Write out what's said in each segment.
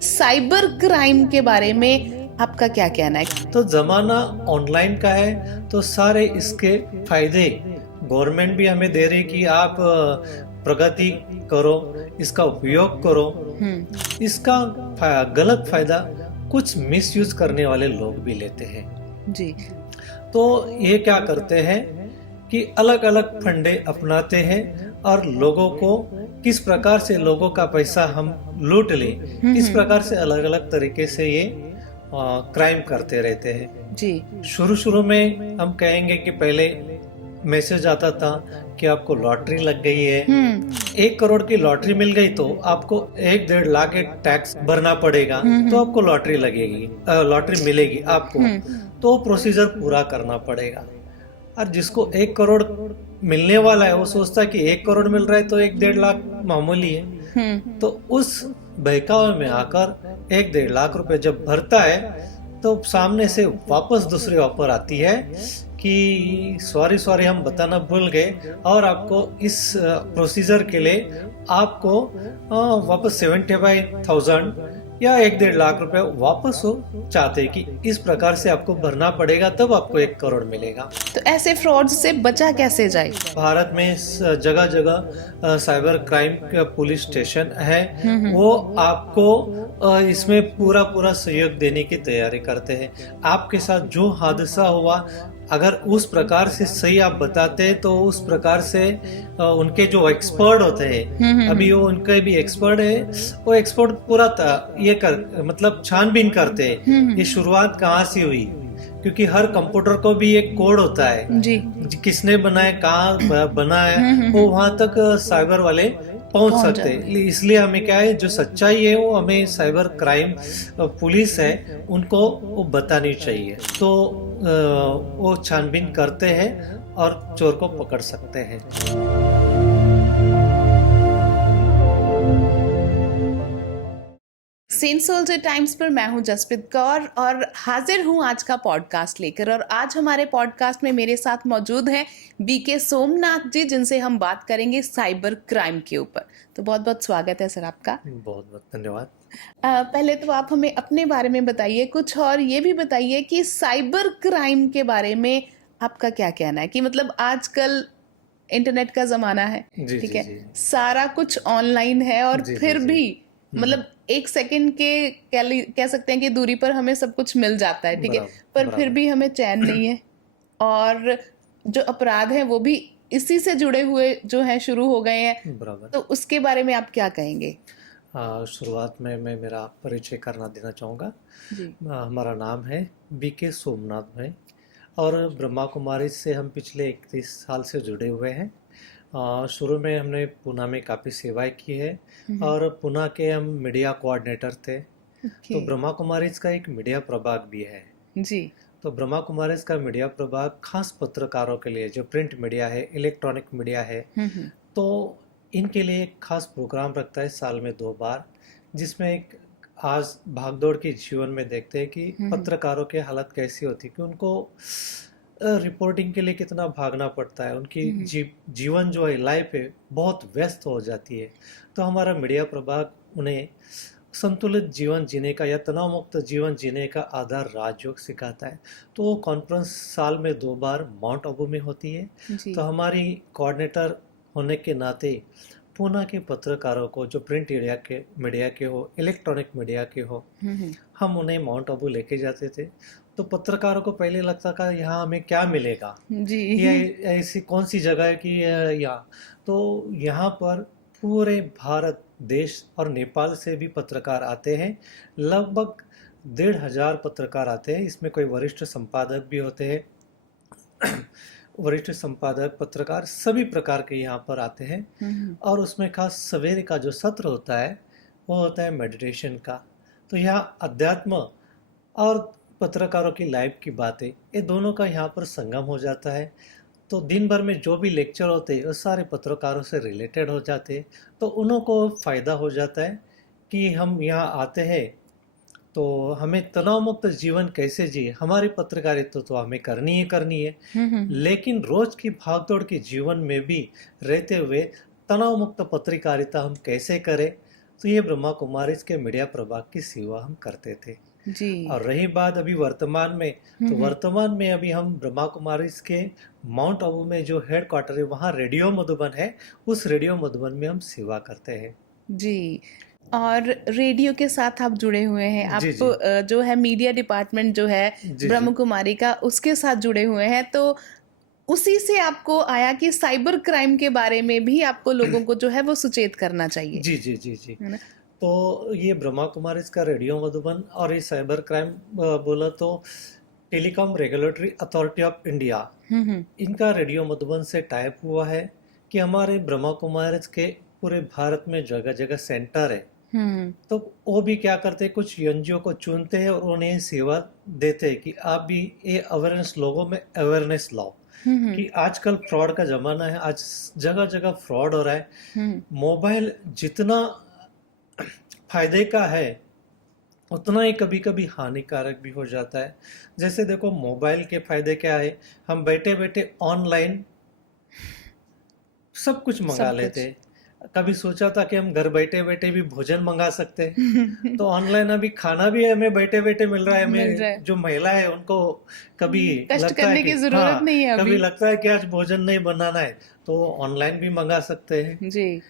Cyber crime के बारे में आपका क्या कहना है? तो ज़माना ऑनलाइन का है, तो सारे इसके फायदे गवर्नमेंट भी हमें दे रही कि आप प्रगति करो, इसका उपयोग करो। इसका गलत फायदा कुछ मिसयूज करने वाले लोग भी लेते हैं। जी। तो ये क्या करते हैं कि अलग अलग फंडे अपनाते हैं और लोगों को किस प्रकार से लोगों का पैसा हम लूट लें, इस प्रकार से अलग अलग तरीके से ये क्राइम करते रहते हैं। जी। शुरू शुरू में हम कहेंगे कि पहले मैसेज आता था कि आपको लॉटरी लग गई है, 1 करोड़ की लॉटरी मिल गई तो आपको 1-1.5 लाख टैक्स भरना पड़ेगा, तो आपको लॉटरी लगेगी, लॉटरी मिलेगी आपको, तो प्रोसीजर पूरा करना पड़ेगा। और जिसको 1 करोड़ मिलने वाला है वो सोचता है कि 1 करोड़ मिल रहा है तो 1-1.5 लाख मामूली है। तो उस बहकावे में आकर 1-1.5 लाख रुपए जब भरता है तो सामने से वापस दूसरी ऑफर आती है कि सॉरी हम बताना भूल गए और आपको इस प्रोसीजर के लिए आपको वापस 75,000 या 1-1.5 लाख रुपए वापस हो चाहते हैं कि इस प्रकार से आपको भरना पड़ेगा तब आपको 1 करोड़ मिलेगा। तो ऐसे फ्रॉड से बचा कैसे जाए? भारत में जगह जगह साइबर क्राइम का पुलिस स्टेशन है, वो आपको इसमें पूरा सहयोग देने की तैयारी करते हैं। आपके साथ जो हादसा हुआ अगर उस प्रकार से सही आप बताते तो उस प्रकार से उनके जो एक्सपर्ट होते हैं, अभी वो उनके भी एक्सपर्ट है, वो एक्सपर्ट पूरा ये मतलब छानबीन करते हैं ये शुरुआत कहाँ से हुई, क्योंकि हर कंप्यूटर को भी एक कोड होता है जी। किसने बनाया, कहाँ बनाया, वो वहां तक साइबर वाले पहुंच सकते हैं। इसलिए हमें क्या है, जो सच्चाई है वो हमें साइबर क्राइम पुलिस है उनको वो बतानी चाहिए, तो वो छानबीन करते हैं और चोर को पकड़ सकते हैं। सेंट सोल्जर टाइम्स पर मैं हूं जसप्रीत कौर और हाजिर हूं आज का पॉडकास्ट लेकर। और आज हमारे पॉडकास्ट में मेरे साथ मौजूद हैं बीके सोमनाथ जी, जिनसे हम बात करेंगे साइबर क्राइम के ऊपर। तो बहुत बहुत स्वागत है सर आपका। बहुत बहुत धन्यवाद। पहले तो आप हमें अपने बारे में बताइए कुछ, और ये भी बताइए कि साइबर क्राइम के बारे में आपका क्या कहना है कि मतलब आजकल इंटरनेट का जमाना है, ठीक है, सारा कुछ ऑनलाइन है और फिर भी मतलब 1 सेकंड के कह सकते हैं कि दूरी पर हमें सब कुछ मिल जाता है, ठीक है, पर फिर भी हमें चैन नहीं है और जो अपराध है वो भी इसी से जुड़े हुए जो है शुरू हो गए हैं। तो उसके बारे में आप क्या कहेंगे? शुरुआत में मैं मेरा परिचय करना देना चाहूँगा। हमारा नाम है बीके सोमनाथ भाई और ब्रह्मा कुमारी से हम पिछले 31 साल से जुड़े हुए हैं। शुरू में हमने पुणे में काफ़ी सेवाएं की है और पुणे के हम मीडिया कोऑर्डिनेटर थे। तो ब्रह्मा कुमारीज का एक मीडिया प्रभाग भी है जी। तो ब्रह्मा कुमारीज का मीडिया प्रभाग खास पत्रकारों के लिए, जो प्रिंट मीडिया है, इलेक्ट्रॉनिक मीडिया है, तो इनके लिए एक खास प्रोग्राम रखता है साल में 2 बार, जिसमें एक आज भागदौड़ के जीवन में देखते हैं कि पत्रकारों की हालत कैसी होती है, कि उनको रिपोर्टिंग के लिए कितना भागना पड़ता है, उनकी जीवन जो है, लाइफ है, बहुत व्यस्त हो जाती है। तो हमारा मीडिया प्रभाग उन्हें संतुलित जीवन जीने का या तनाव मुक्त जीवन जीने का आधार राजयोग सिखाता है। तो वो कॉन्फ्रेंस साल में 2 बार माउंट आबू में होती है। तो हमारी कोऑर्डिनेटर होने के नाते पुणे के पत्रकारों को, जो प्रिंट मीडिया के हो, इलेक्ट्रॉनिक मीडिया के हो, हम उन्हें माउंट आबू लेके जाते थे। तो पत्रकारों को पहले लगता था यहाँ हमें क्या मिलेगा जी, ये ऐसी कौन सी जगह है कि यहाँ, तो यहाँ पर पूरे भारत देश और नेपाल से भी पत्रकार आते हैं। लगभग 1,500 पत्रकार आते हैं। इसमें कोई वरिष्ठ संपादक भी होते हैं वरिष्ठ संपादक, पत्रकार, सभी प्रकार के यहाँ पर आते हैं। और उसमें खास सवेरे का जो सत्र होता है वो होता है मेडिटेशन का। तो यहाँ अध्यात्म और पत्रकारों की लाइफ की बातें, ये दोनों का यहाँ पर संगम हो जाता है। तो दिन भर में जो भी लेक्चर होते हैं वो सारे पत्रकारों से रिलेटेड हो जाते हैं। तो उन्हों को फ़ायदा हो जाता है कि हम यहाँ आते हैं तो हमें तनाव मुक्त जीवन कैसे जिए। हमारी पत्रकारिता तो हमें करनी है, लेकिन रोज की भागदौड़ के जीवन में भी रहते हुए तनाव मुक्त पत्रकारिता हम कैसे करें, तो ये ब्रह्मा कुमारीज के मीडिया प्रभाग की सेवा हम करते थे। जी। और रही बात अभी वर्तमान में, तो वर्तमान में अभी हम ब्रह्मा कुमारीज के माउंट आबू में जो हेड क्वार्टर है वहाँ रेडियो मधुबन है, उस रेडियो मधुबन में हम सेवा करते हैं। जी। और रेडियो के साथ आप जुड़े हुए हैं, आप जी जी जो है मीडिया डिपार्टमेंट जो है जी ब्रह्म जी कुमारी का, उसके साथ जुड़े हुए हैं, तो उसी से आपको आया कि साइबर क्राइम के बारे में भी आपको लोगों को जो है वो सुचेत करना चाहिए, जी जी जी जी। है ना? तो ये ब्रह्मा कुमारी इसका रेडियो मधुबन और ये साइबर क्राइम बोला तो telecom regulatory authority of India, इनका रेडियो मधुबन से टाइप हुआ है कि हमारे ब्रह्मा कुमारी के पूरे भारत में जगह जगह सेंटर है। तो वो भी क्या करते हैं, कुछ एनजीओ को चुनते हैं और उन्हें सेवा देते हैं कि आप भी ये अवेयरनेस, लोगों में अवेयरनेस लाओ कि आजकल फ्रॉड का जमाना है, आज जगह जगह फ्रॉड हो रहा है। मोबाइल जितना फायदे का है उतना ही कभी कभी हानिकारक भी हो जाता है। जैसे देखो मोबाइल के फायदे क्या है, हम बैठे बैठे ऑनलाइन सब कुछ मंगा सब लेते कुछ। हैं। कभी सोचा था कि हम घर बैठे बैठे भी भोजन मंगा सकते हैं, तो ऑनलाइन अभी खाना भी हमें बैठे बैठे मिल रहा है। मिल रहा है। हमें जो महिला है उनको कभी कष्ट लगता है करने कि की जरूरत हाँ, नहीं है कभी अभी। लगता है कि आज भोजन नहीं बनाना है, तो ऑनलाइन भी मंगा सकते हैं। जी।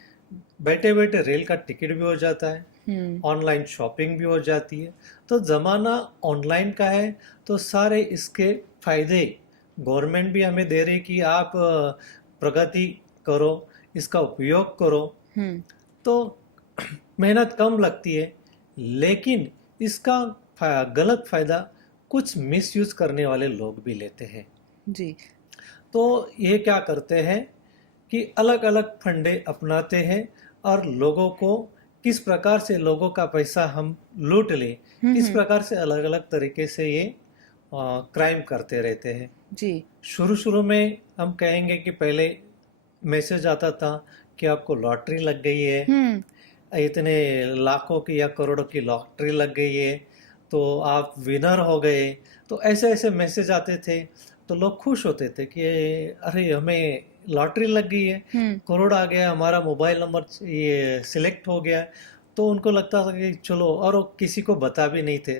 बैठे बैठे रेल का टिकट भी हो जाता है, ऑनलाइन शॉपिंग भी हो जाती है। तो जमाना ऑनलाइन का है, तो सारे इसके फायदे गवर्नमेंट भी हमें दे रही कि आप प्रगति करो, इसका उपयोग करो। तो मेहनत कम लगती है, लेकिन इसका गलत फायदा कुछ मिसयूज करने वाले लोग भी लेते हैं। जी। तो ये क्या करते हैं कि अलग अलग फंडे अपनाते हैं और लोगों को किस प्रकार से लोगों का पैसा हम लूट लें, इस प्रकार से अलग अलग तरीके से ये क्राइम करते रहते हैं। जी। शुरू शुरू में हम कहेंगे कि पहले मैसेज आता था कि आपको लॉटरी लग गई है, इतने लाखों की या करोड़ों की लॉटरी लग गई है, तो आप विनर हो गए। तो ऐसे ऐसे मैसेज आते थे, तो लोग खुश होते थे कि अरे हमें लॉटरी लग गई है, करोड़ आ गया, हमारा मोबाइल नंबर ये सिलेक्ट हो गया। तो उनको लगता था कि चलो, और वो किसी को बता भी नहीं थे।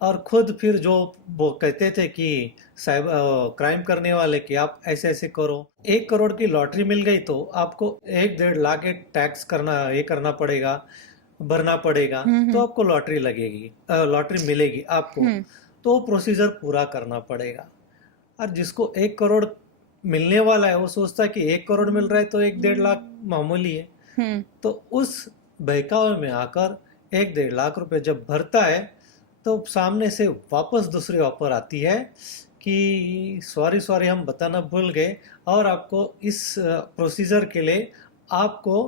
और खुद फिर जो वो कहते थे कि साइबर क्राइम करने वाले कि आप ऐसे ऐसे करो, 1 करोड़ की लॉटरी मिल गई तो आपको 1-1.5 लाख टैक्स करना पड़ेगा, भरना पड़ेगा, तो आपको लॉटरी लगेगी, लॉटरी मिलेगी आपको। तो प्रोसीजर पूरा करना पड़ेगा। और जिसको 1 करोड़ मिलने वाला है वो सोचता है कि 1 करोड़ मिल रहा है तो 1-1.5 लाख मामूली है। तो उस बहकावे में आकर 1-1.5 लाख रुपए जब भरता है, तो सामने से वापस दूसरी ऑफर आती है कि सॉरी हम बताना भूल गए, और आपको इस प्रोसीजर के लिए आपको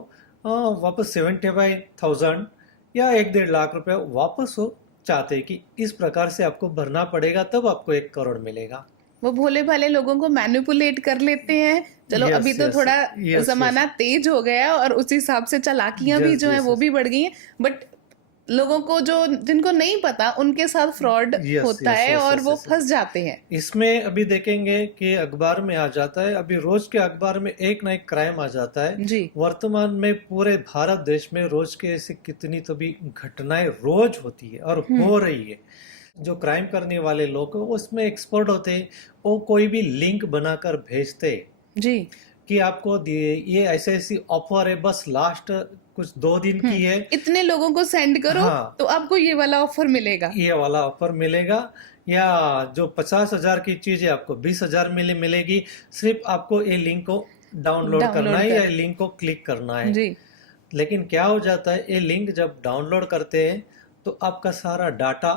वापस 75,000 या 1-1.5 लाख रुपए वापस हो चाहते हैं कि इस प्रकार से आपको भरना पड़ेगा, तब आपको 1 करोड़ मिलेगा। वो भोले भाले लोगों को मैनिपुलेट कर लेते हैं। चलो Yes, अभी तो yes, थोड़ा yes, जमाना तेज हो गया और उस हिसाब से चालाकियां भी Yes, जो है yes, वो yes. भी बढ़ गई हैं, बट लोगों को जो जिनको नहीं पता उनके साथ फ्रॉड Yes, होता yes, है yes, और yes, वो yes, yes. फंस जाते हैं। इसमें अभी देखेंगे कि अखबार में आ जाता है, अभी रोज के अखबार में एक ना एक क्राइम आ जाता है। जी। वर्तमान में पूरे भारत देश में रोज के ऐसे कितनी तो भी घटनाएं रोज होती है और हो रही है। जो क्राइम करने वाले लोग वो उसमें एक्सपर्ट होते हैं, वो कोई भी लिंक बनाकर भेजते जी। कि आपको ये ऐसे ऐसी ऑफर है, बस लास्ट कुछ 2 दिन की है, इतने लोगों को सेंड करो हाँ, तो आपको ये वाला ऑफर मिलेगा, ये वाला ऑफर मिलेगा, या जो 50,000 की चीज है आपको 20,000 में मिलेगी। सिर्फ आपको ये लिंक को डाउनलोड करना है या लिंक को क्लिक करना है। जी। लेकिन क्या हो जाता है, ये लिंक जब डाउनलोड करते हैं तो आपका सारा डाटा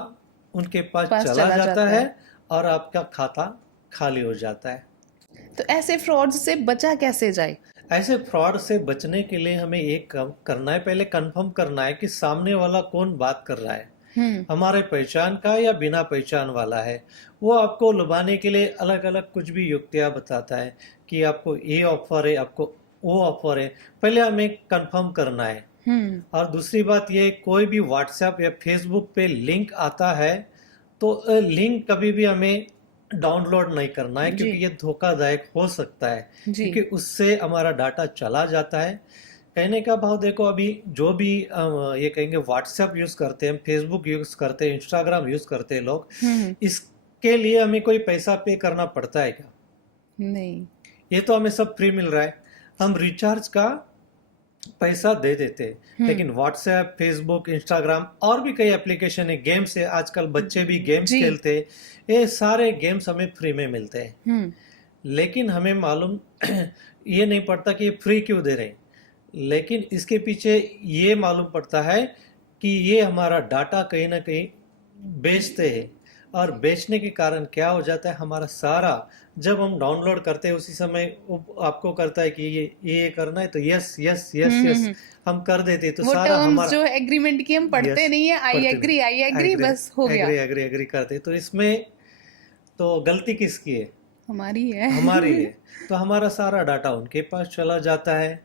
उनके पास चला जाता है और आपका खाता खाली हो जाता है। तो ऐसे फ्रॉड से बचा कैसे जाए? ऐसे फ्रॉड से बचने के लिए हमें एक काम करना है, पहले कंफर्म करना है कि सामने वाला कौन बात कर रहा है, हमारे पहचान का या बिना पहचान वाला है। वो आपको लुभाने के लिए अलग अलग कुछ भी युक्तियां बताता है कि आपको ये ऑफर है, आपको वो ऑफर है। पहले हमें कंफर्म करना है। और दूसरी बात ये, कोई भी व्हाट्सएप या फेसबुक पे लिंक आता है तो लिंक कभी भी हमें डाउनलोड नहीं करना है, क्योंकि ये धोखादायक हो सकता है, क्योंकि उससे हमारा डाटा चला जाता है। कहने का भाव देखो, अभी जो भी ये कहेंगे व्हाट्सएप यूज करते हैं, फेसबुक यूज करते हैं, इंस्टाग्राम यूज करते हैं लोग, इसके लिए हमें कोई पैसा पे करना पड़ता है क्या? नहीं, ये तो हमें सब फ्री मिल रहा है, हम रिचार्ज का पैसा दे देते हैं। लेकिन व्हाट्सएप, फेसबुक, इंस्टाग्राम और भी कई एप्लीकेशन है, गेम्स है, आजकल बच्चे भी गेम्स खेलते हैं, ये सारे गेम्स हमें फ्री में मिलते हैं। लेकिन हमें मालूम ये नहीं पड़ता कि ये फ्री क्यों दे रहे हैं, लेकिन इसके पीछे ये मालूम पड़ता है कि ये हमारा डाटा कहीं ना कहीं बेचते हैं, और बेचने के कारण क्या हो जाता है, हमारा सारा जब हम डाउनलोड करते हैं उसी समय वो आपको करता है कि ये करना है, तो यस यस यस यस हम कर देते हैं, तो वो सारा हमारा जो एग्रीमेंट की हम पढ़ते नहीं है, आई एग्री बस हो गया, एग्री करते, तो इसमें तो गलती किसकी है? हमारी है। हमारी है। तो हमारा सारा डाटा उनके पास चला जाता है।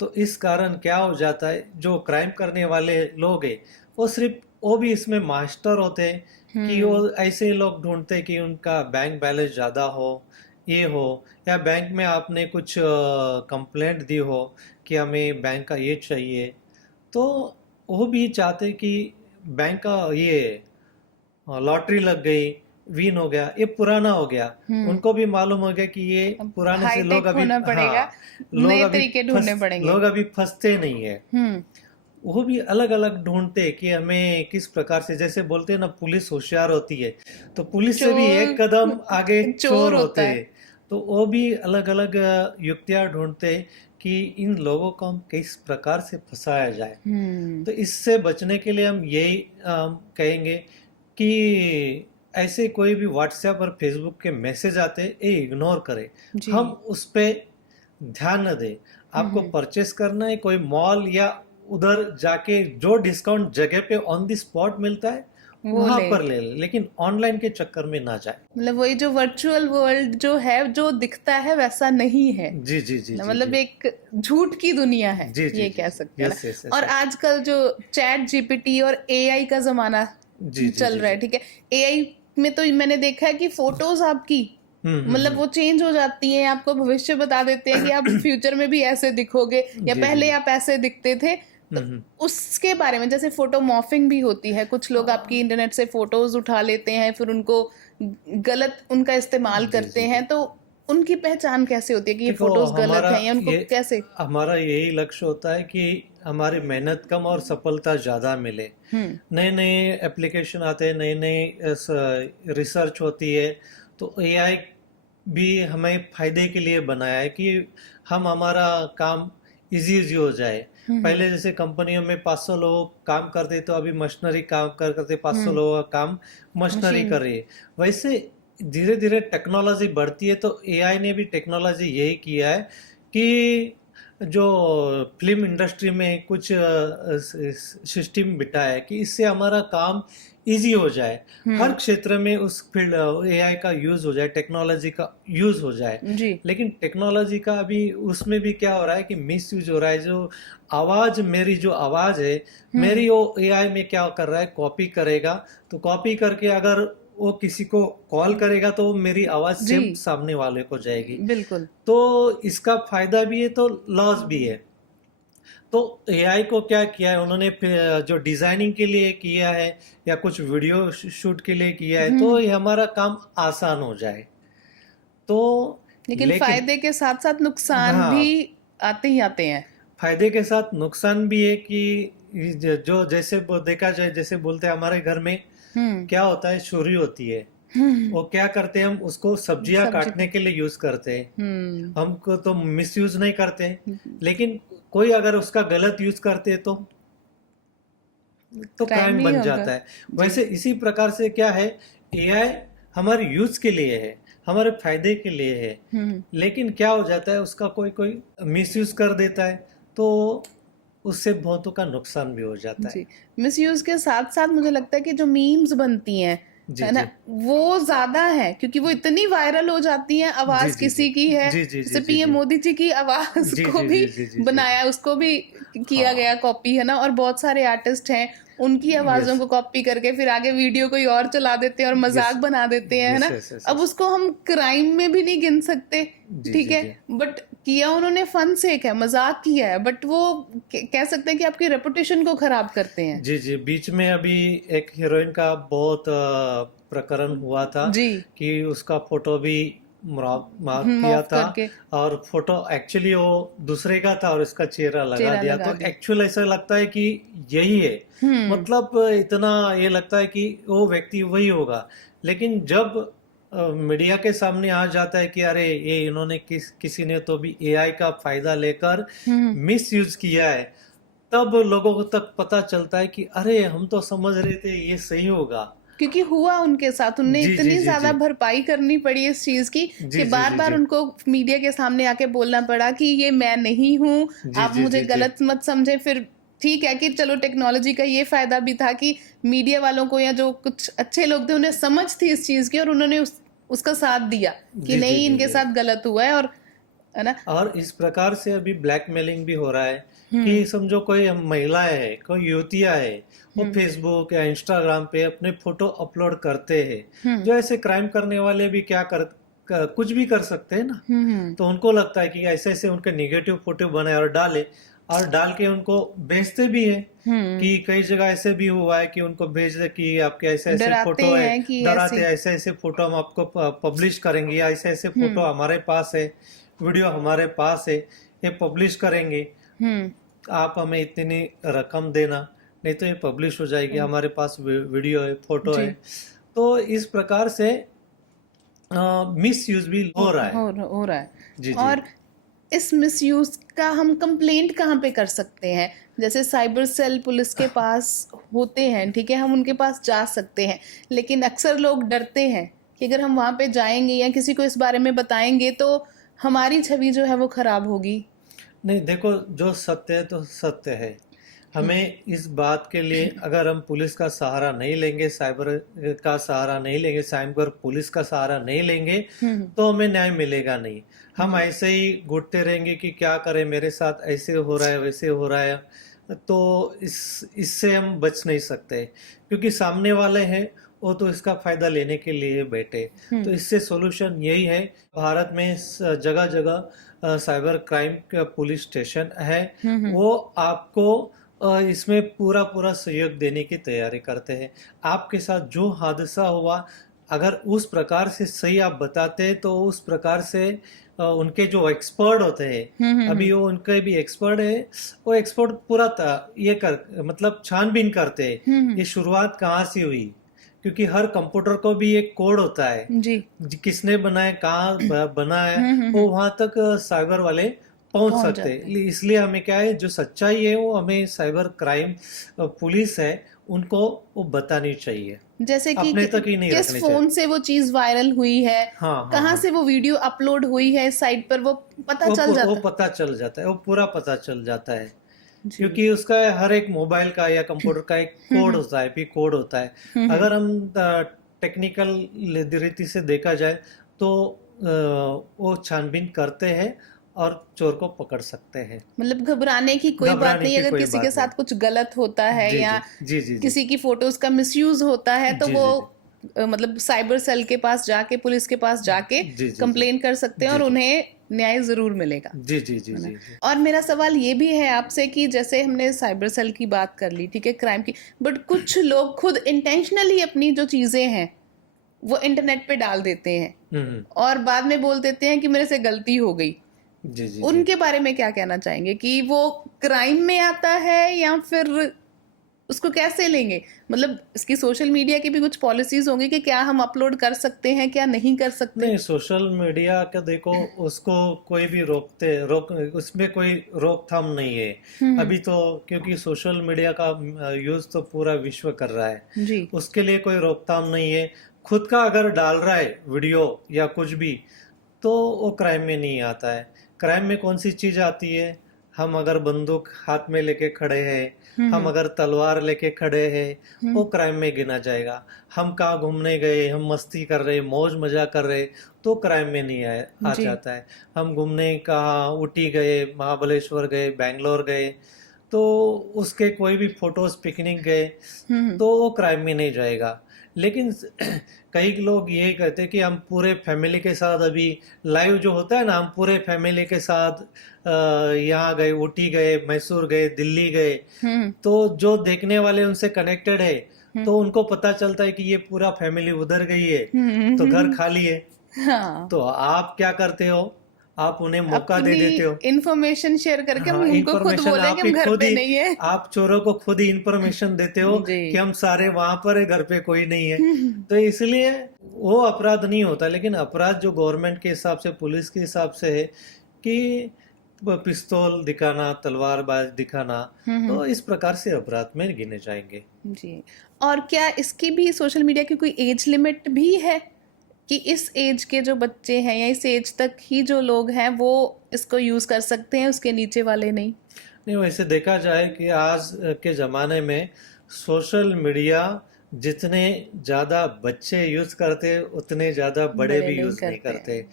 तो इस कारण क्या हो जाता है, जो क्राइम करने वाले लोग हैं वो भी इसमें मास्टर होते हैं कि वो ऐसे लोग ढूंढते हैं कि उनका बैंक बैलेंस ज्यादा हो, ये हो, या बैंक में आपने कुछ कंप्लेंट दी हो कि हमें बैंक का ये चाहिए, तो वो भी चाहते कि बैंक का ये लॉटरी लग गई, विन हो गया, ये पुराना हो गया, उनको भी मालूम हो गया कि ये पुराने से लोग अभी नए तरीके ढूंढने पड़ेंगे, लोग अभी फंसते नहीं है। वो भी अलग अलग ढूंढते हैं कि हमें किस प्रकार से, जैसे बोलते हैं ना पुलिस होशियार होती है, तो पुलिस से भी एक कदम आगे चोर होते हैं। तो वो भी अलग अलग युक्तियां ढूंढते हैं कि इन लोगों को हम किस प्रकार से फंसाया जाए। तो इससे बचने के लिए हम यही कहेंगे कि ऐसे कोई भी व्हाट्सएप और फेसबुक के मैसेज आते हैं, ये इग्नोर करें, हम उस पे ध्यान न दें। आपको परचेस करना है, कोई मॉल या उधर जाके जो डिस्काउंट जगह पे ऑन द स्पॉट मिलता है वहां पर ले, लेकिन ऑनलाइन के चक्कर में ना जाए। मतलब वही जो वर्चुअल वर्ल्ड जो है, जो दिखता है वैसा नहीं है। जी जी जी, मतलब एक झूठ की दुनिया है, ये कह सकते हैं। और आजकल जो चैट जीपीटी और एआई का जमाना चल रहा है, ठीक है, एआई में तो मैंने देखा है कि फोटोज आपकी मतलब वो चेंज हो जाती हैं, आपको भविष्य बता देते हैं कि आप फ्यूचर में भी ऐसे दिखोगे, या पहले आप ऐसे दिखते थे। तो उसके बारे में, जैसे फोटो मॉर्फिंग भी होती है, कुछ लोग आपकी इंटरनेट से फोटोज उठा लेते हैं, फिर उनको गलत उनका इस्तेमाल करते हैं, तो उनकी पहचान कैसे होती है कि ये फोटोज गलत हैं, या उनको कैसे? हमारा यही लक्ष्य होता है कि हमारी मेहनत कम और सफलता ज्यादा मिले। नए नए एप्लीकेशन आते हैं, नई नई रिसर्च होती है, तो एआई भी हमें फायदे के लिए बनाया है कि हम हमारा काम इजी हो जाए। पहले जैसे कंपनियों में 500 लोग काम करते, तो अभी मशीनरी काम करते 500 लोगों का काम मशीनरी कर रही है। वैसे धीरे धीरे टेक्नोलॉजी बढ़ती है, तो एआई ने भी टेक्नोलॉजी यही किया है कि जो फिल्म इंडस्ट्री में कुछ सिस्टम बिठाया है कि इससे हमारा काम इजी हो जाए, हर क्षेत्र में उस फील्ड एआई का यूज हो जाए, टेक्नोलॉजी का यूज हो जाए। लेकिन टेक्नोलॉजी का अभी उसमें भी क्या हो रहा है कि मिस यूज हो रहा है। जो आवाज, मेरी जो आवाज है, मेरी वो एआई में क्या कर रहा है, कॉपी करेगा, तो कॉपी करके अगर वो किसी को कॉल करेगा तो मेरी आवाज सेम सामने वाले को जाएगी। बिल्कुल। तो इसका फायदा भी है तो लॉस भी है। तो एआई को क्या किया है उन्होंने, जो डिजाइनिंग के लिए किया है या कुछ वीडियो शूट के लिए किया है, तो ये हमारा काम आसान हो जाए। तो लेकिन फायदे के साथ साथ नुकसान भी आते ही आते हैं। फायदे के साथ नुकसान भी है कि जो जैसे देखा जाए, जैसे बोलते हैं हमारे घर में क्या होता है, छुरी होती है, वो क्या करते हैं, हम उसको सब्जियां काटने के लिए यूज करते हैं, हमको तो मिस यूज नहीं करते। लेकिन कोई अगर उसका गलत यूज करते तो क्राइम बन जाता है। वैसे इसी प्रकार से क्या है, एआई हमारे यूज के लिए है, हमारे फायदे के लिए है, लेकिन क्या हो जाता है उसका कोई मिसयूज कर देता है, तो उससे बहुतों का नुकसान भी हो जाता है। मिसयूज के साथ साथ मुझे लगता है कि जो मीम्स बनती हैं, है ना, वो ज्यादा है, क्योंकि वो इतनी वायरल हो जाती है। आवाज किसी की है, जैसे पीएम मोदी जी की आवाज को भी बनाया, उसको भी किया गया कॉपी, है ना, और बहुत सारे आर्टिस्ट हैं, उनकी आवाजों को कॉपी करके फिर आगे वीडियो कोई और चला देते हैं और मजाक बना देते हैं, है ना। अब उसको हम क्राइम में भी नहीं गिन सकते, ठीक है, बट किया उन्होंने फन से है, मजाक किया है, बट वो कह सकते हैं कि आपकी रेपुटेशन को खराब करते हैं। जी जी, बीच में अभी एक हीरोइन का बहुत प्रकरण हुआ था जी। कि उसका फोटो भी माफ किया माफ था, करके और फोटो एक्चुअली वो दूसरे का था और इसका चेहरा लगा चेहरा दिया, लगा तो दिया। एक्चुअल ऐसा लगता है कि यही है, मतलब इतना ये लगता है कि वो व्यक्ति वही होगा। लेकिन जब मीडिया के सामने आ जाता है कि अरे ये इन्होंने किसी ने तो भी एआई का फायदा लेकर मिस यूज किया है, तब लोगों को तक पता चलता है कि अरे हम तो समझ रहे थे ये सही होगा। क्योंकि हुआ उनके साथ, उन्हें जी जी इतनी जी ज्यादा जी भरपाई करनी पड़ी इस चीज की जी कि जी बार जी बार जी उनको मीडिया के सामने आके बोलना पड़ा कि ये मैं नहीं हूँ, जी आप जी मुझे जी जी गलत मत समझे। फिर ठीक है कि चलो टेक्नोलॉजी का ये फायदा भी था कि मीडिया वालों को या जो कुछ अच्छे लोग थे उन्हें समझ थी इस चीज की, और उन्होंने उसका साथ दिया कि जी जी नहीं जी इनके जी। साथ गलत हुआ है, और है ना। और इस प्रकार से अभी ब्लैकमेलिंग भी हो रहा है कि समझो कोई महिलाएं है, कोई युवतियां है, वो फेसबुक या इंस्टाग्राम पे अपने फोटो अपलोड करते हैं। जो ऐसे क्राइम करने वाले भी कुछ भी कर सकते हैं ना, तो उनको लगता है कि ऐसे ऐसे उनके निगेटिव फोटो बनाए और डाले, और डाल के उनको भेजते भी है। कि कई जगह ऐसे भी हुआ है कि उनको भेज दे कि आपके ऐसे ऐसे डराते फोटो है, हैं कि डराते ऐसी ऐसे ऐसे फोटो हम आपको पब्लिश करेंगे, या ऐसे ऐसे फोटो हमारे पास है, वीडियो हमारे पास है, ये पब्लिश करेंगे, आप हमें इतनी रकम देना, नहीं तो ये पब्लिश हो जाएगी, हमारे पास वीडियो है, फोटो है। तो इस प्रकार से मिस यूज भी हो रहा है। हो रहा है। जी जी और इस मिसयूज का हम कंप्लेंट कहाँ पे कर सकते हैं? जैसे साइबर सेल पुलिस के पास होते हैं, ठीक है, हम उनके पास जा सकते हैं, लेकिन अक्सर लोग डरते हैं कि अगर हम वहां पे जाएंगे या किसी को इस बारे में बताएंगे तो हमारी छवि जो है वो खराब होगी। नहीं, देखो, जो सत्य है तो सत्य है। हमें इस बात के लिए अगर हम पुलिस का सहारा नहीं लेंगे, साइबर का सहारा नहीं लेंगे, साइबर पुलिस का सहारा नहीं लेंगे, तो हमें न्याय मिलेगा नहीं। हम ऐसे ही घुटते रहेंगे कि क्या करें, मेरे साथ ऐसे हो रहा है, वैसे हो रहा है, तो इससे हम बच नहीं सकते, क्योंकि सामने वाले हैं वो तो इसका फायदा लेने के लिए बैठे। तो इससे सॉल्यूशन यही है, भारत में जगह जगह साइबर क्राइम का पुलिस स्टेशन है, वो आपको इसमें पूरा पूरा सहयोग देने की तैयारी करते हैं। आपके साथ जो हादसा हुआ, अगर उस प्रकार से सही आप बताते हैं तो उस प्रकार से उनके जो एक्सपर्ट होते हैं, अभी वो उनके भी एक्सपर्ट है, वो एक्सपर्ट पूरा ये मतलब छानबीन करते हैं ये शुरुआत कहाँ से हुई, क्योंकि हर कंप्यूटर को भी एक कोड होता है जी। किसने बनाया, कहाँ बना है, वो वहां तक साइबर वाले पहुंच सकते हैं। इसलिए हमें क्या है, जो सच्चाई है वो हमें साइबर क्राइम पुलिस है उनको वो बतानी चाहिए, जैसे कि अपने तक ही नहीं किस रखनी फोन चाहिए। से वो चीज वायरल हुई है, हाँ कहाँ हाँ से वो वीडियो अपलोड हुई है इस साइट पर, वो पता चल वो जाता पता चल जाता है, वो पूरा पता चल जाता है, जी। क्योंकि उसका हर एक मोबाइल का या कंप्यूटर का एक कोड होता है, भी कोड होता है। अगर हम टेक्निकल रीति से देखा जाए तो वो छानबीन करते हैं और चोर को पकड़ सकते हैं। मतलब घबराने की कोई बात घबराने नहीं, की अगर कोई किसी के बात नहीं। साथ कुछ गलत होता है जी या जी जी जी जी किसी की फोटोज का मिसयूज होता है तो जी वो जी मतलब साइबर सेल के पास जाके, पुलिस के पास जाके जी जी कंप्लेन कर सकते हैं जी और जी उन्हें न्याय जरूर मिलेगा। जी जी जी है ना? जी जी और मेरा सवाल ये भी है आपसे कि जैसे हमने साइबर सेल की बात कर ली, ठीक है, क्राइम की, बट कुछ लोग खुद इंटेंशनली अपनी जो चीजें हैं वो इंटरनेट पे डाल देते हैं और बाद में बोल देते हैं कि मेरे से गलती हो गई। जी जी जी उनके बारे में क्या कहना चाहेंगे कि वो क्राइम में आता है या फिर उसको कैसे लेंगे? मतलब इसकी सोशल मीडिया की भी कुछ पॉलिसीज होंगी कि क्या हम अपलोड कर सकते हैं, क्या नहीं कर सकते? नहीं, सोशल मीडिया का देखो, उसको कोई भी उसमें कोई रोकथाम नहीं है अभी तो, क्योंकि सोशल मीडिया का यूज तो पूरा विश्व कर रहा है, जी। उसके लिए कोई रोकथाम नहीं है। खुद का अगर डाल रहा है वीडियो या कुछ भी, तो वो क्राइम में नहीं आता है। क्राइम में कौन सी चीज आती है, हम अगर बंदूक हाथ में लेके खड़े हैं, हम अगर तलवार लेके खड़े हैं, वो क्राइम में गिना जाएगा। हम कहाँ घूमने गए, हम मस्ती कर रहे, मौज मजा कर रहे, तो क्राइम में नहीं आ जी। जाता है। हम घूमने कहाँ, ऊटी गए, महाबलेश्वर गए, बैंगलोर गए, तो उसके कोई भी फोटोज, पिकनिक गए, तो वो क्राइम में नहीं जाएगा। लेकिन कई लोग यही कहते हैं कि हम पूरे फैमिली के साथ अभी लाइव जो होता है ना, हम पूरे फैमिली के साथ यहाँ गए, ऊटी गए, मैसूर गए, दिल्ली गए, तो जो देखने वाले उनसे कनेक्टेड है तो उनको पता चलता है कि ये पूरा फैमिली उधर गई है तो घर खाली है। हाँ। तो आप क्या करते हो, आप उन्हें मौका दे देते हो इन्फॉर्मेशन शेयर करके, हाँ, उनको खुद बोले कि हम घर पे नहीं है। आप चोरों को खुद ही इन्फॉर्मेशन देते हो कि हम सारे वहां पर है, घर पे कोई नहीं है। तो इसलिए वो अपराध नहीं होता। लेकिन अपराध जो गवर्नमेंट के हिसाब से, पुलिस के हिसाब से है कि पिस्तौल दिखाना, तलवारबाज दिखाना, तो इस प्रकार से अपराध में गिने जाएंगे जी। और क्या इसकी भी सोशल मीडिया की कोई एज लिमिट भी है कि इस एज के जो बच्चे हैं या इस एज तक ही जो लोग हैं वो इसको यूज कर सकते हैं, उसके नीचे वाले नहीं? नहीं, वैसे देखा जाए कि आज के ज़माने में सोशल मीडिया जितने ज़्यादा बच्चे यूज़ करते उतने ज़्यादा बड़े भी यूज़ नहीं करते।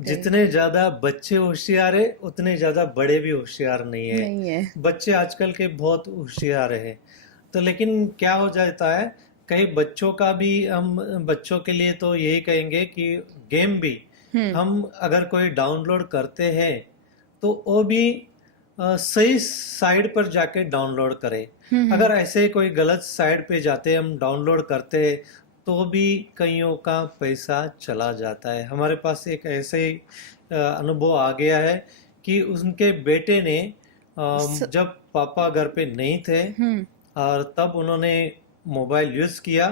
जितने ज़्यादा बच्चे होशियार है उतने ज़्यादा बड़े भी होशियार नहीं है। बच्चे आजकल के बहुत होशियार हैं। तो लेकिन क्या हो जाता है, कई बच्चों का भी, हम बच्चों के लिए तो यही कहेंगे कि गेम भी हम अगर कोई डाउनलोड करते हैं तो वो भी सही साइड पर जाके डाउनलोड करें। अगर ऐसे कोई गलत साइड पे जाते हम डाउनलोड करते हैं तो भी कईयों का पैसा चला जाता है। हमारे पास एक ऐसे अनुभव आ गया है कि उनके बेटे ने जब पापा घर पे नहीं थे और तब उन्होंने मोबाइल यूज किया,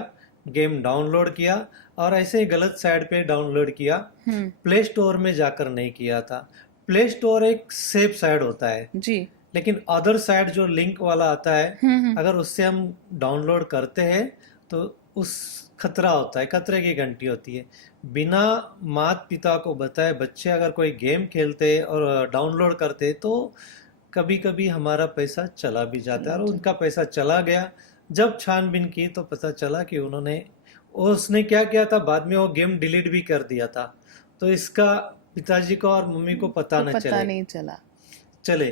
गेम डाउनलोड किया और ऐसे ही गलत साइड पे डाउनलोड किया। प्ले स्टोर में जाकर नहीं किया था। प्ले स्टोर एक सेफ साइड होता है जी, लेकिन अदर साइड जो लिंक वाला आता है अगर उससे हम डाउनलोड करते हैं तो उस खतरा होता है, खतरे की घंटी होती है। बिना माता पिता को बताए बच्चे अगर कोई गेम खेलते और डाउनलोड करते तो कभी कभी हमारा पैसा चला भी जाता है। और उनका पैसा चला गया, जब छानबीन की तो पता चला कि उसने क्या किया था, बाद में वो गेम डिलीट भी कर दिया था। तो इसका पिताजी को और मम्मी को पता नहीं चले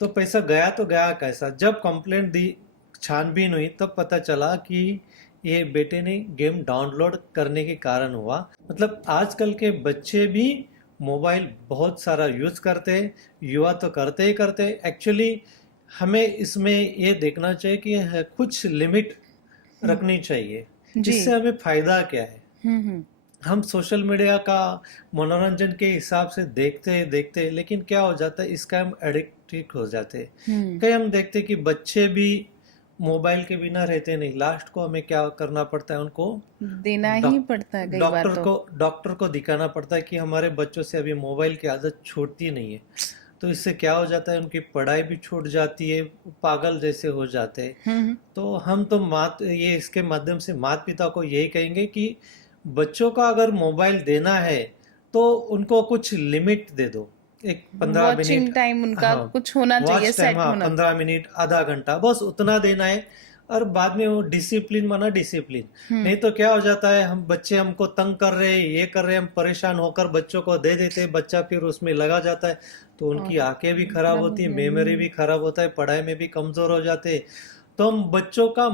तो पैसा गया तो गया कैसा। जब कंप्लेंट दी, छानबीन हुई, तब पता चला कि ये बेटे ने गेम डाउनलोड करने के कारण हुआ। मतलब आजकल के बच्चे भी मोबाइल बहुत सारा यूज करते हैं, युवा तो करते ही करते। एक्चुअली हमें इसमें ये देखना चाहिए कि कुछ लिमिट रखनी चाहिए, जिससे हमें फायदा क्या है। हम सोशल मीडिया का मनोरंजन के हिसाब से देखते लेकिन क्या हो जाता है, इसका हम एडिक्टेड हो जाते हैं। कई हम देखते कि बच्चे भी मोबाइल के बिना रहते नहीं, लास्ट को हमें क्या करना पड़ता है, उनको देना ही पड़ता है। डॉक्टर को दिखाना पड़ता है कि हमारे बच्चों से अभी मोबाइल की आदत छूटती नहीं है। तो इससे क्या हो जाता है, उनकी पढ़ाई भी छूट जाती है, पागल जैसे हो जाते हैं। तो हम तो ये इसके माध्यम से माता पिता को यही कहेंगे कि बच्चों का अगर मोबाइल देना है तो उनको कुछ लिमिट दे दो। एक 15 मिनट टाइम उनका कुछ होना चाहिए, सेट होना। 15 मिनट, आधा घंटा, बस उतना देना है। और बाद में वो डिसिप्लिन माना डिसिप्लिन। नहीं तो क्या हो जाता है, हम बच्चे हमको तंग कर रहे हैं, ये कर रहे हैं, हम परेशान होकर बच्चों को दे देते हैं, बच्चा फिर उसमें लगा जाता है तो उनकी आंखें भी खराब होती है, मेमोरी भी खराब होता है, पढ़ाई में भी कमजोर हो जाते हैं। तो हम बच्चों का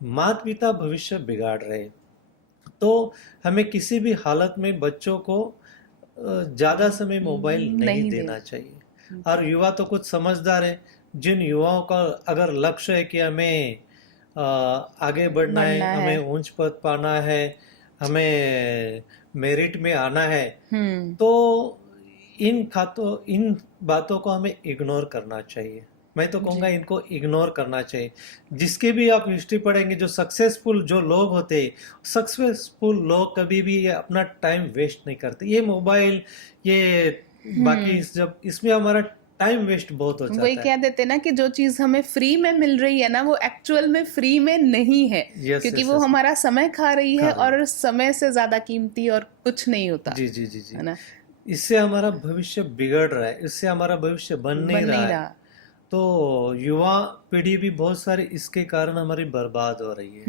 माता पिता भविष्य बिगाड़ रहे हैं। तो हमें किसी भी हालत में बच्चों को ज्यादा समय मोबाइल नहीं देना चाहिए। और युवा तो कुछ समझदार है। जिन युवाओं का अगर लक्ष्य है कि हमें आगे बढ़ना है, हमें ऊंच पद पाना है, हमें मेरिट में आना है, तो इन बातों को हमें इग्नोर करना चाहिए। मैं तो कहूँगा इनको इग्नोर करना चाहिए। जिसके भी आप हिस्ट्री पढ़ेंगे, जो सक्सेसफुल जो लोग होते हैं, सक्सेसफुल लोग कभी भी अपना टाइम वेस्ट नहीं करते। ये मोबाइल, ये बाकी जब इसमें हमारा टाइम वेस्ट बहुत हो जाता है। वही कह देते ना कि जो चीज हमें फ्री में मिल रही है ना, वो एक्चुअल में फ्री में नहीं है। क्योंकि वो हमारा समय खा रही है और समय से ज्यादा कीमती और कुछ नहीं होता। जी जी जी जी, है ना। इससे हमारा भविष्य बिगड़ रहा है, इससे हमारा भविष्य बन नहीं रहा है। तो युवा पीढ़ी भी बहुत सारी इसके कारण हमारी बर्बाद हो रही है।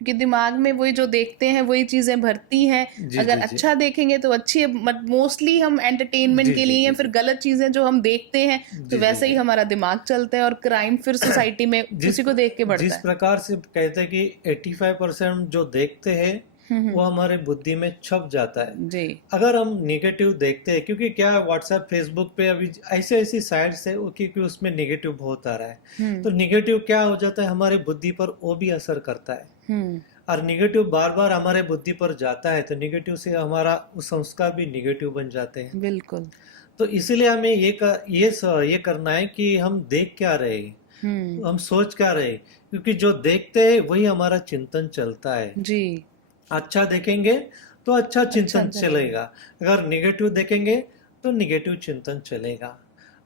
क्योंकि दिमाग में वही जो देखते हैं वही चीजें भरती हैं। जी अगर जी जी अच्छा देखेंगे तो अच्छी, मोस्टली हम एंटरटेनमेंट जी के जी लिए, या जी फिर गलत चीजें जो हम देखते हैं तो जी जी वैसे ही जी हमारा दिमाग चलता है, और क्राइम फिर सोसाइटी में जिस उसी को देख के बढ़ता जिस है। प्रकार से कहते हैं कि 85% जो देखते हैं वो हमारे बुद्धि में छप जाता है। जी। अगर हम निगेटिव देखते हैं, क्योंकि क्या है, व्हाट्सएप फेसबुक पे अभी ऐसे ऐसी साइट्स है क्योंकि उसमें निगेटिव बहुत आ रहा है, तो निगेटिव क्या हो जाता है हमारे बुद्धि पर, वो भी असर करता है। और निगेटिव बार बार हमारे बुद्धि पर जाता है तो निगेटिव से हमारा संस्कार भी निगेटिव बन जाते हैं। बिल्कुल। तो इसीलिए हमें ये करना है कि हम देख क्या रहे हैं, हम सोच क्या रहे हैं, क्योंकि जो देखते हैं वही हमारा चिंतन चलता है। जी। अच्छा देखेंगे तो अच्छा अच्छा चिंतन चलेगा। चलेगा, अगर निगेटिव देखेंगे तो निगेटिव चिंतन चलेगा।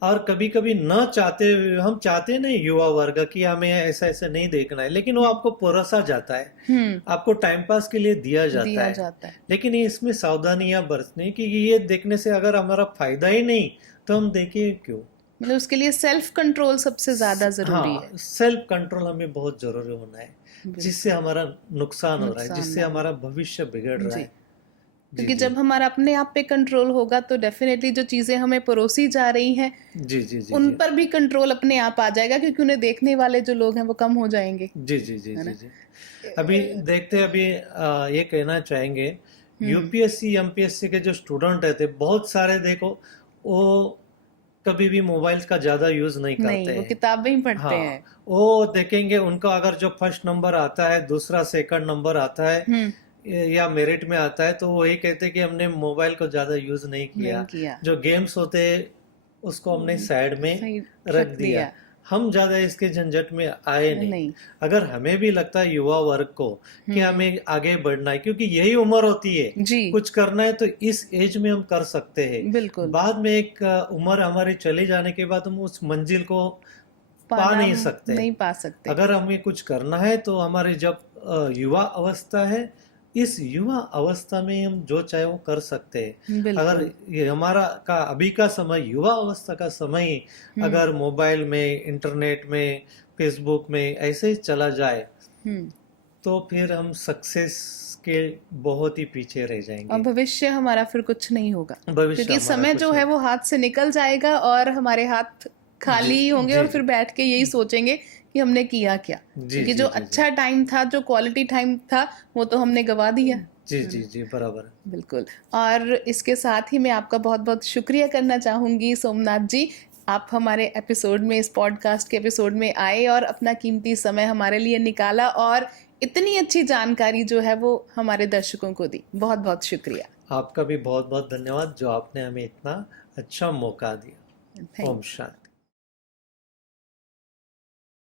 और कभी कभी न चाहते हुए, हम चाहते नहीं युवा वर्ग कि हमें ऐसा ऐसा नहीं देखना है, लेकिन वो आपको परोसा जाता है, आपको टाइम पास के लिए दिया जाता दिया है। जाता है। लेकिन इसमें सावधानियां बरतनी कि ये देखने से अगर हमारा फायदा ही नहीं तो हम देखें क्यों। मतलब उसके लिए सेल्फ कंट्रोल सबसे ज्यादा जरूरी है। हाँ, सेल्फ कंट्रोल हमें बहुत जरूरी होना है, जिससे बिल्कुल। हमारा नुकसान हो रहा है, नुकसान जिससे ना हो। हमारा भविष्य बिगड़ रहा जी। है। जी क्योंकि जी जब हमारा अपने आप पे कंट्रोल होगा तो डेफिनेटली जो चीजें हमें परोसी जा रही हैं जी जी जी उन जी पर भी कंट्रोल अपने आप आ जाएगा, क्योंकि उन्हें देखने वाले जो लोग हैं वो कम हो जाएंगे, जी जी जी है जी ना। जी अभी देखते हैं, अभी ये कहना चाहेंगे, यूपीएससी एमपीएससी के जो स्टूडेंट रहते बहुत सारे, देखो वो कभी भी मोबाइल का ज्यादा यूज नहीं नहीं, करते वो हैं। किताबें ही पढ़ते हाँ, हैं। वो देखेंगे उनका अगर जो फर्स्ट नंबर आता है, दूसरा सेकंड नंबर आता है या मेरिट में आता है, तो वो यही कहते हैं कि हमने मोबाइल को ज्यादा यूज नहीं नहीं किया, किया। जो गेम्स होते उसको हमने साइड में सही रख रख दिया, दिया। हम ज्यादा इसके झंझट में आए नहीं। नहीं। अगर हमें भी लगता है युवा वर्ग को कि हमें आगे बढ़ना है, क्योंकि यही उम्र होती है, जी। कुछ करना है तो इस एज में हम कर सकते हैं। बिल्कुल। बाद में एक उम्र हमारी चले जाने के बाद हम उस मंजिल को पा पाना नहीं सकते। नहीं पा सकते। अगर हमें कुछ करना है तो हमारे जब युवा अवस्था है, इस युवा अवस्था में हम जो चाहे वो कर सकते हैं। अगर बिल्कुल। ये हमारा का अभी का समय, युवा अवस्था का समय अगर मोबाइल में, इंटरनेट में, फेसबुक में ऐसे ही चला जाए तो फिर हम सक्सेस के बहुत ही पीछे रह और जाएंगे, भविष्य हमारा फिर कुछ नहीं होगा, भविष्य क्योंकि हमारा समय कुछ जो है वो हाथ से निकल जाएगा और हमारे हाथ खाली जी ही होंगे, जी और फिर बैठ के यही सोचेंगे कि हमने किया क्या, जी क्योंकि जी जो जी जी अच्छा टाइम था, जो क्वालिटी टाइम था, वो तो हमने गवा दिया। जी जी जी बराबर। बिल्कुल। और इसके साथ ही मैं आपका बहुत बहुत शुक्रिया करना चाहूँगी सोमनाथ जी, आप हमारे एपिसोड में, इस पॉडकास्ट के एपिसोड में आए और अपना कीमती समय हमारे लिए निकाला और इतनी अच्छी जानकारी जो है वो हमारे दर्शकों को दी। बहुत बहुत शुक्रिया। आपका भी बहुत बहुत धन्यवाद जो आपने हमें इतना अच्छा मौका दिया। ओम शांति।